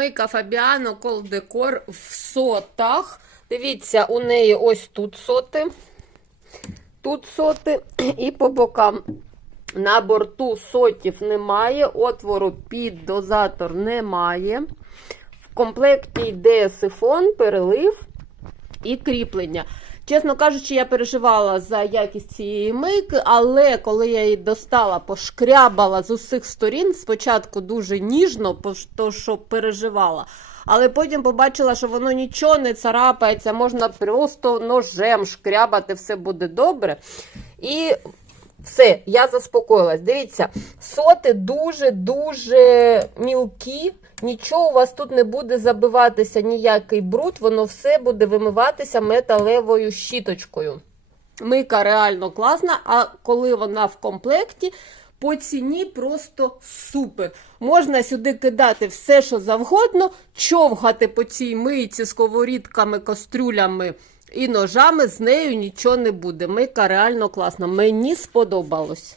Мийка Фабіано Колдекор в сотах. Дивіться, у неї ось тут соти, тут соти і по бокам. На борту сотів немає, отвору під дозатор немає. В комплекті йде сифон, перелив і кріплення. Чесно кажучи, я переживала за якість цієї мийки, але коли я її достала, пошкрябала з усіх сторін, спочатку дуже ніжно, то що переживала. Але потім побачила, що воно нічого не царапається, можна просто ножем шкрябати, все буде добре. І все, я заспокоїлась. Дивіться, соти дуже-дуже мілкі. Нічого у вас тут не буде забиватися ніякий бруд, воно все буде вимиватися металевою щіточкою. Мийка реально класна, а коли вона в комплекті, по ціні просто супер. Можна сюди кидати все, що завгодно, човгати по цій мийці сковорідками, кастрюлями і ножами, з нею нічого не буде. Мийка реально класна. Мені сподобалось.